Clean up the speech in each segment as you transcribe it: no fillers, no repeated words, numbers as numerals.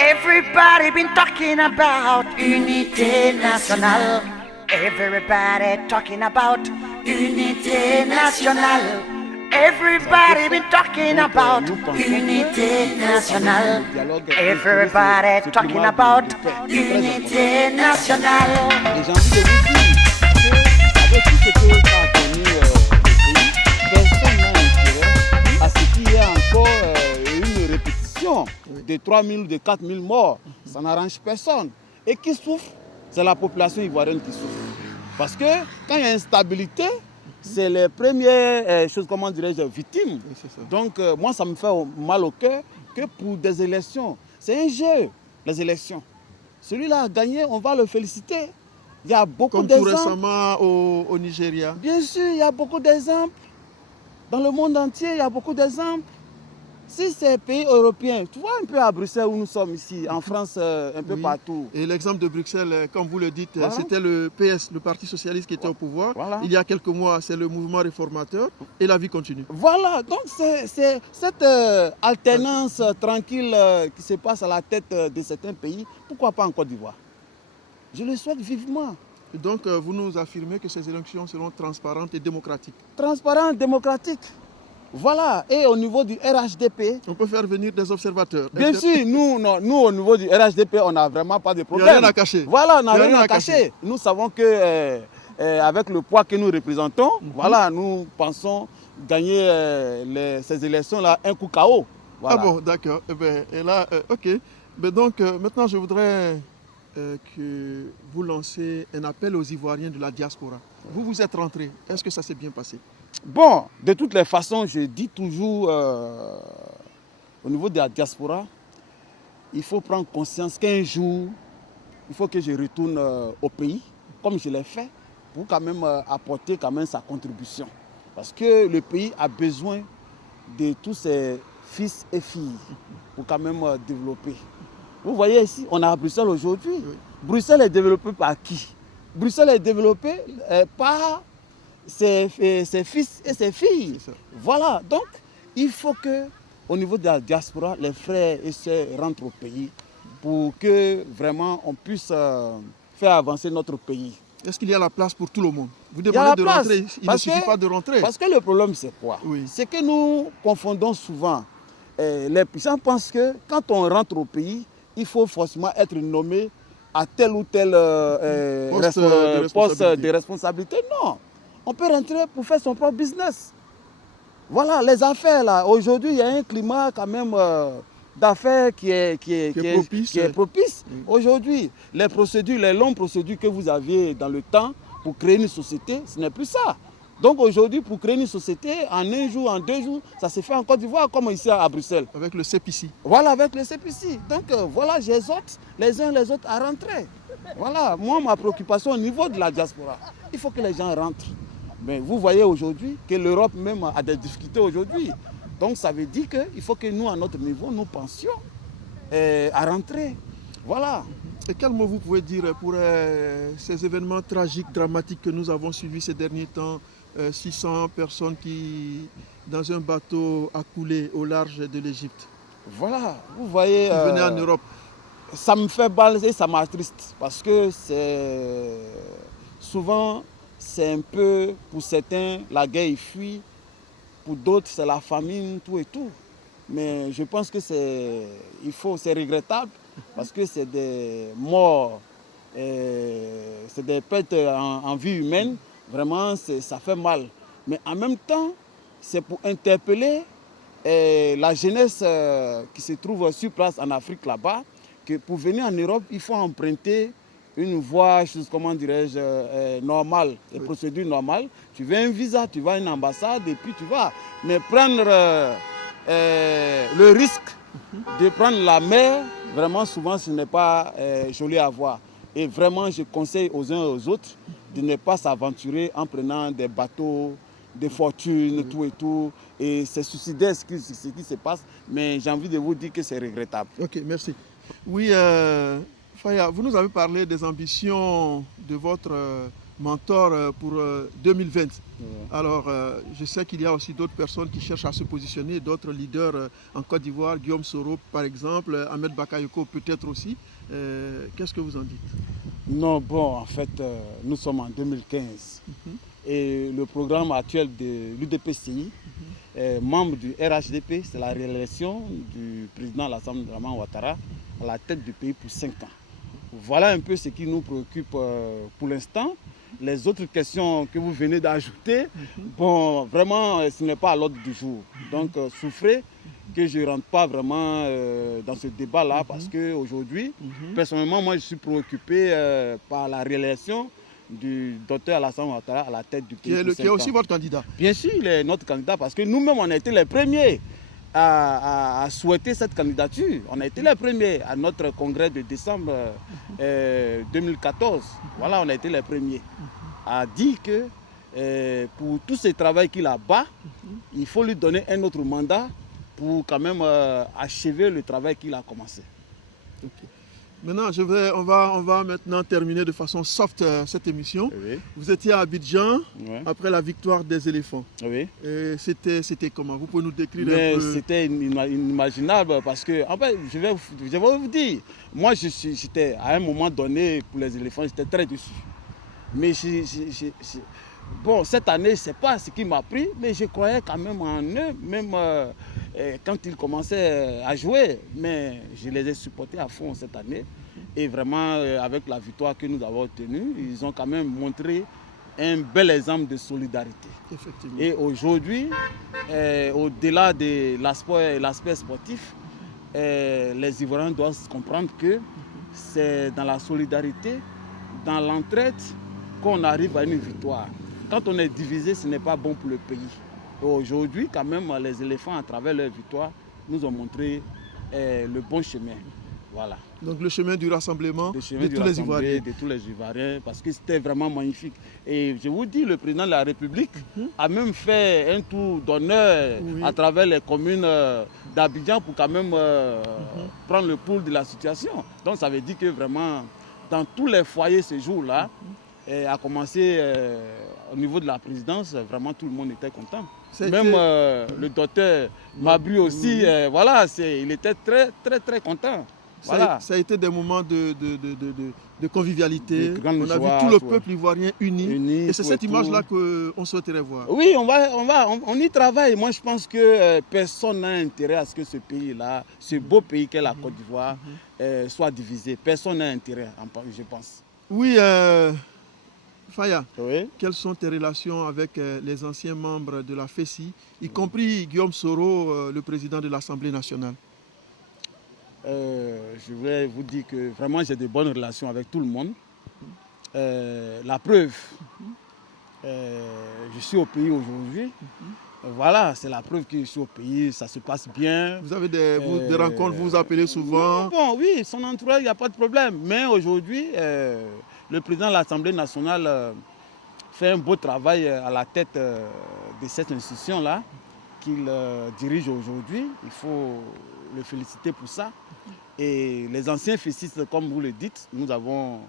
Everybody been talking about unité nationale. Everybody talking about unité nationale. Everybody been talking about unité nationale. Everybody talking about unité nationale. Et j'ai envie de vous dire qu'avec tout ce que ça a connu le pays, personne n'a intérêt à ce qu'il y ait encore une répétition de 3 000 ou de 4 000 morts. Ça n'arrange personne. Et qui souffre? C'est la population ivoirienne qui souffre. Parce que quand il y a instabilité, c'est les premières choses, comment dirais-je, victimes. Oui, donc moi, ça me fait mal au cœur que pour des élections. C'est un jeu, les élections. Celui-là a gagné, on va le féliciter. Il y a beaucoup d'exemples. Comme tout récemment au Nigeria. Bien sûr, il y a beaucoup d'exemples. Dans le monde entier, il y a beaucoup d'exemples. Si ces pays européens, tu vois un peu à Bruxelles où nous sommes ici, en France, un peu partout. Et l'exemple de Bruxelles, comme vous le dites, voilà. C'était le PS, le Parti Socialiste qui était au pouvoir. Voilà. Il y a quelques mois, c'est le mouvement réformateur et la vie continue. Voilà, donc c'est cette alternance tranquille qui se passe à la tête de certains pays. Pourquoi pas en Côte d'Ivoire? Je le souhaite vivement. Et donc, vous nous affirmez que ces élections seront transparentes et démocratiques. Transparentes, démocratiques. Voilà, et au niveau du RHDP... On peut faire venir des observateurs. Bien sûr, nous, au niveau du RHDP, on n'a vraiment pas de problème. Il n'y a rien à cacher. Voilà, on n'a rien à cacher. Nous savons que avec le poids que nous représentons, voilà, nous pensons gagner ces élections-là un coup KO. Voilà. Ah bon, d'accord. Et là, ok. Mais donc, maintenant, je voudrais que vous lancez un appel aux Ivoiriens de la diaspora. Vous êtes rentrés. Est-ce que ça s'est bien passé? Bon, de toutes les façons, je dis toujours au niveau de la diaspora, il faut prendre conscience qu'un jour, il faut que je retourne au pays, comme je l'ai fait, pour quand même apporter quand même sa contribution. Parce que le pays a besoin de tous ses fils et filles pour quand même développer. Vous voyez ici, on est à Bruxelles aujourd'hui. Oui. Bruxelles est développée par qui? Bruxelles est développée par ses fils et ses filles. Voilà, donc il faut que, au niveau de la diaspora, les frères et sœurs rentrent au pays pour que vraiment on puisse faire avancer notre pays. Est-ce qu'il y a la place pour tout le monde? Vous demandez de rentrer, il ne suffit pas de rentrer. Parce que le problème c'est quoi? Oui. C'est que nous confondons souvent. Les puissants pensent que quand on rentre au pays, il faut forcément être nommé à tel ou tel poste de responsabilité. Non. On peut rentrer pour faire son propre business. Voilà, les affaires là. Aujourd'hui, il y a un climat quand même d'affaires qui est propice. Aujourd'hui, les procédures, les longues procédures que vous aviez dans le temps pour créer une société, ce n'est plus ça. Donc aujourd'hui, pour créer une société, en un jour, en 2 jours, ça se fait en Côte d'Ivoire comme ici à Bruxelles. Avec le CPC. Voilà, avec le CPC. Donc voilà, j'exhorte les uns les autres à rentrer. Voilà, moi, ma préoccupation au niveau de la diaspora, il faut que les gens rentrent. Mais vous voyez aujourd'hui que l'Europe même a des difficultés aujourd'hui. Donc ça veut dire qu'il faut que nous, à notre niveau, nous pensions à rentrer. Voilà. Et quel mot vous pouvez dire pour ces événements tragiques, dramatiques que nous avons suivis ces derniers temps? 600 personnes qui, dans un bateau, a coulé au large de l'Égypte. Voilà, vous voyez... Vous venez en Europe. Ça me fait mal et ça m'attriste parce que souvent, c'est un peu, pour certains, la guerre fuit, pour d'autres, c'est la famine, tout et tout. Mais je pense que c'est regrettable parce que c'est des morts, c'est des pertes en vie humaine. Vraiment, ça fait mal. Mais en même temps, c'est pour interpeller la jeunesse qui se trouve sur place en Afrique là-bas, que pour venir en Europe, il faut emprunter une voie, comment dirais-je, normale, une procédure normale. Tu veux un visa, tu vas à une ambassade et puis tu vas. Mais prendre le risque de prendre la mer, vraiment souvent ce n'est pas joli à voir. Et vraiment, je conseille aux uns et aux autres de ne pas s'aventurer en prenant des bateaux, des fortunes, tout et tout. Et c'est suicidaire ce qui se passe, mais j'ai envie de vous dire que c'est regrettable. Ok, merci. Oui, Faya, vous nous avez parlé des ambitions de votre mentor pour 2020. Alors, je sais qu'il y a aussi d'autres personnes qui cherchent à se positionner, d'autres leaders en Côte d'Ivoire, Guillaume Soro par exemple, Ahmed Bakayoko peut-être aussi. Qu'est-ce que vous en dites? Non, bon, en fait, nous sommes en 2015 et le programme actuel de l'UDPCI, membre du RHDP, c'est la réélection du président Alassane Dramane Ouattara à la tête du pays pour 5 ans. Voilà un peu ce qui nous préoccupe pour l'instant. Les autres questions que vous venez d'ajouter, bon, vraiment, ce n'est pas à l'ordre du jour. Donc, souffrez que je ne rentre pas vraiment dans ce débat-là parce qu'aujourd'hui, personnellement, moi, je suis préoccupé par la réélection du docteur Alassane Ouattara à la tête du pays. Qui est aussi votre candidat? Bien sûr, il est notre candidat parce que nous-mêmes, on a été les premiers à souhaiter cette candidature. On a été les premiers à notre congrès de décembre 2014. Voilà, on a été les premiers à dire que pour tout ce travail qu'il a bas, il faut lui donner un autre mandat pour quand même achever le travail qu'il a commencé. Okay. Maintenant, on va maintenant terminer de façon soft cette émission. Oui. Vous étiez à Abidjan après la victoire des éléphants. Oui. C'était comment? Vous pouvez nous décrire un peu? C'était inimaginable parce que, en fait, je vais vous dire, moi j'étais à un moment donné pour les éléphants, j'étais très déçu. Mais bon, cette année, ce n'est pas ce qui m'a pris, mais je croyais quand même en eux, même quand ils commençaient à jouer. Mais je les ai supportés à fond cette année. Et vraiment, avec la victoire que nous avons obtenue, ils ont quand même montré un bel exemple de solidarité. Effectivement. Et aujourd'hui, au-delà de l'aspect sportif, les Ivoiriens doivent comprendre que c'est dans la solidarité, dans l'entraide, qu'on arrive à une victoire. Quand on est divisé, ce n'est pas bon pour le pays. Et aujourd'hui, quand même, les éléphants, à travers leur victoire, nous ont montré le bon chemin. Voilà. Donc le chemin du rassemblement de tous les Ivoiriens, parce que c'était vraiment magnifique. Et je vous dis, le président de la République a même fait un tour d'honneur à travers les communes d'Abidjan pour quand même prendre le pouls de la situation. Donc ça veut dire que vraiment, dans tous les foyers ce jour-là, à commencer au niveau de la présidence, vraiment tout le monde était content. Même le docteur Mabry aussi, voilà, il était très très très content. Voilà. Ça a été des moments de convivialité. On a vu tout le peuple ivoirien uni. Et c'est cette image-là qu'on souhaiterait voir. Oui, on y travaille. Moi, je pense que personne n'a intérêt à ce que ce pays-là, ce beau pays qu'est la Côte d'Ivoire, soit divisé. Personne n'a intérêt, je pense. Oui, Faya, oui. Quelles sont tes relations avec les anciens membres de la FESI, y compris Guillaume Soro, le président de l'Assemblée nationale? Je voulais vous dire que vraiment j'ai de bonnes relations avec tout le monde. La preuve, je suis au pays aujourd'hui. Voilà, c'est la preuve que je suis au pays, ça se passe bien. Vous avez des rencontres, vous vous appelez souvent? Bon, oui, son entourage, il n'y a pas de problème. Mais aujourd'hui, le président de l'Assemblée nationale fait un beau travail à la tête de cette institution-là qu'il dirige aujourd'hui. Il faut le féliciter pour ça. Et les anciens fessistes, comme vous le dites, nous avons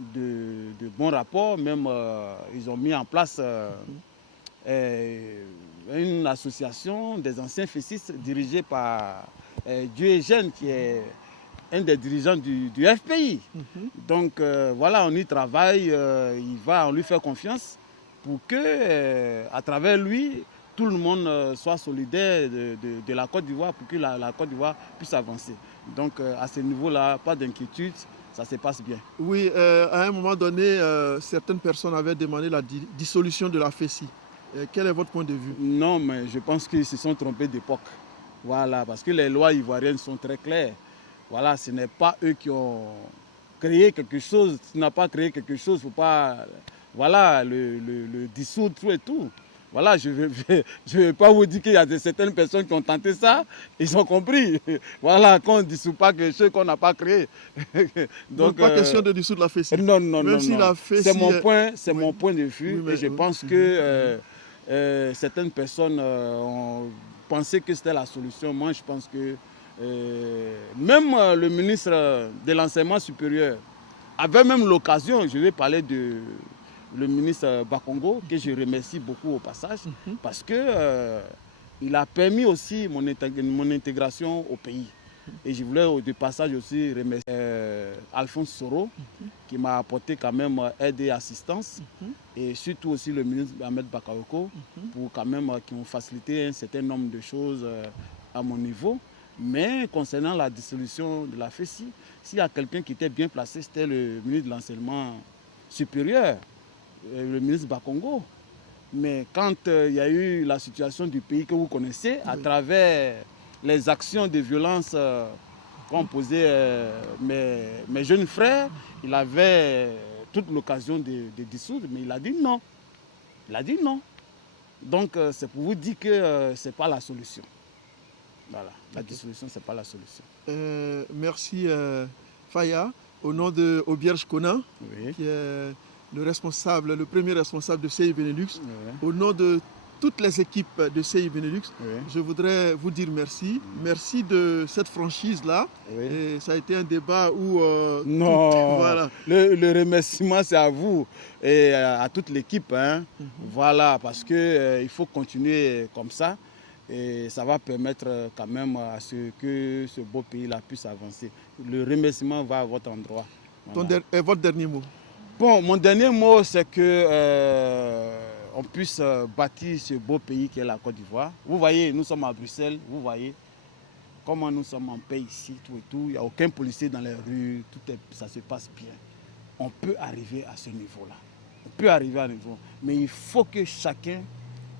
de bons rapports. Même, ils ont mis en place une association des anciens fessistes dirigée par Dieu Jeune, qui est un des dirigeants du FPI. Donc voilà, on y travaille, on lui fait confiance pour que, à travers lui, tout le monde soit solidaire de la Côte d'Ivoire pour que la Côte d'Ivoire puisse avancer. Donc à ce niveau-là, pas d'inquiétude, ça se passe bien. Oui, à un moment donné, certaines personnes avaient demandé la dissolution de la FESI. Quel est votre point de vue? Non, mais je pense qu'ils se sont trompés d'époque. Voilà, parce que les lois ivoiriennes sont très claires. Voilà, ce n'est pas eux qui ont créé quelque chose. Si tu n'as pas créé quelque chose, il ne faut pas le dissoudre, tout et tout. Voilà, je ne vais pas vous dire qu'il y a certaines personnes qui ont tenté ça, ils ont compris. Voilà, qu'on ne dissout pas quelque chose qu'on n'a pas créé. Donc pas question de dissoudre la FESI. Non, c'est mon point de vue. Oui, et je pense que certaines personnes ont pensé que c'était la solution. Moi, je pense que même le ministre de l'Enseignement supérieur avait même l'occasion, je vais parler le ministre Bakongo, que je remercie beaucoup au passage, parce que il a permis aussi mon intégration au pays. Et je voulais de passage aussi remercier Alphonse Soro, qui m'a apporté quand même aide et assistance, et surtout aussi le ministre Ahmed Bakayoko, pour quand même qui m'ont facilité un certain nombre de choses à mon niveau. Mais concernant la dissolution de la FESI, s'il y a quelqu'un qui était bien placé, c'était le ministre de l'Enseignement supérieur, le ministre Bakongo. Mais quand il y a eu la situation du pays que vous connaissez, à travers les actions de violence qu'ont posées mes jeunes frères, il avait toute l'occasion de dissoudre, mais il a dit non. Il a dit non. Donc c'est pour vous dire que ce n'est pas la solution. Voilà, la dissolution, ce n'est pas la solution. Merci Faya, au nom de Obierge Kona, Oui. qui est le premier responsable de CI Benelux. Oui. Au nom de toutes les équipes de CI Benelux, Oui. je voudrais vous dire merci. Merci de cette franchise-là. Oui. Et ça a été un débat où... Non, voilà. le remerciement c'est à vous et à toute l'équipe. Hein. Voilà, parce qu'il faut continuer comme ça et ça va permettre quand même à ce que ce beau pays-là puisse avancer. Le remerciement va à votre endroit. Voilà. Votre dernier mot? Bon, mon dernier mot, c'est que on puisse bâtir ce beau pays qu'est la Côte d'Ivoire. Vous voyez, nous sommes à Bruxelles, vous voyez comment nous sommes en paix ici, tout et tout. Il n'y a aucun policier dans les rues, ça se passe bien. On peut arriver à ce niveau-là. On peut arriver à ce niveau. Mais il faut que chacun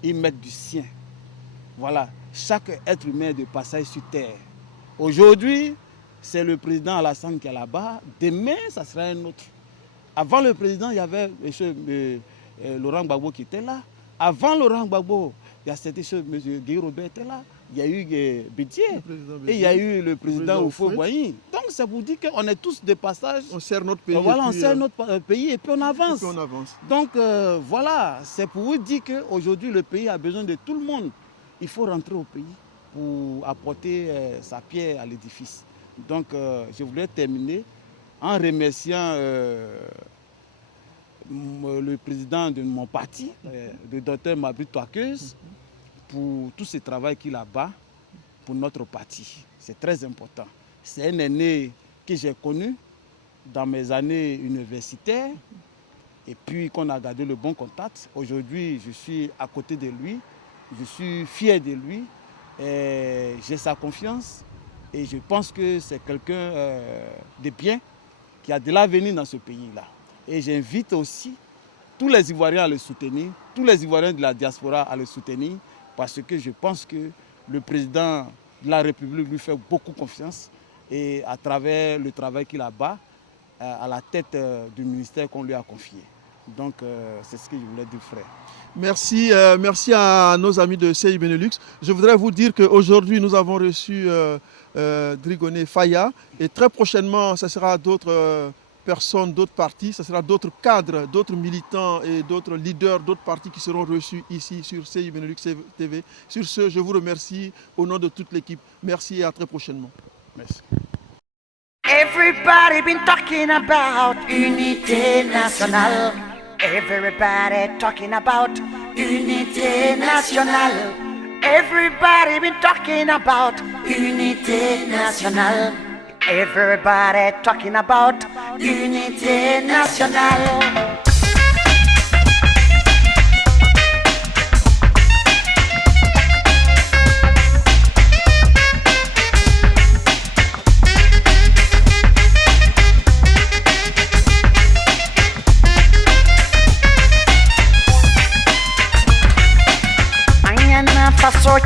y mette du sien. Voilà, chaque être humain de passage sur terre. Aujourd'hui, c'est le président Alassane qui est là-bas. Demain, ça sera un autre. Avant le président, il y avait Laurent Gbagbo qui était là. Avant Laurent Gbagbo, il y a cet M. Guy Robert était là. Il y a eu Bédier. Et il y a eu le président Oufo Boigny. Donc c'est pour dire qu'on est tous de passage. On sert notre pays. Voilà, on sert notre pays et puis on avance. Et puis on avance. Donc voilà, c'est pour vous dire qu'aujourd'hui le pays a besoin de tout le monde. Il faut rentrer au pays pour apporter sa pierre à l'édifice. Donc je voulais terminer en remerciant le président de mon parti, le docteur Mabry Touakeuse, pour tout ce travail qu'il a bas pour notre parti. C'est très important. C'est un aîné que j'ai connu dans mes années universitaires et puis qu'on a gardé le bon contact. Aujourd'hui, je suis à côté de lui, je suis fier de lui, j'ai sa confiance et je pense que c'est quelqu'un de bien qui a de l'avenir dans ce pays-là. Et j'invite aussi tous les Ivoiriens à le soutenir, tous les Ivoiriens de la diaspora à le soutenir, parce que je pense que le président de la République lui fait beaucoup confiance et à travers le travail qu'il a bas à la tête du ministère qu'on lui a confié. Donc c'est ce que je voulais dire, frère. Merci, merci à nos amis de CI Benelux. Je voudrais vous dire qu'aujourd'hui, nous avons reçu Drigoné Faya et très prochainement, ce sera d'autres personnes, d'autres partis, ce sera d'autres cadres, d'autres militants et d'autres leaders, d'autres partis qui seront reçus ici sur CI Benelux TV. Sur ce, je vous remercie au nom de toute l'équipe. Merci et à très prochainement. Merci. Everybody been talking about unité nationale. Everybody talking about unité nationale. Everybody been talking about unité nationale. Everybody talking about unité nationale. Faço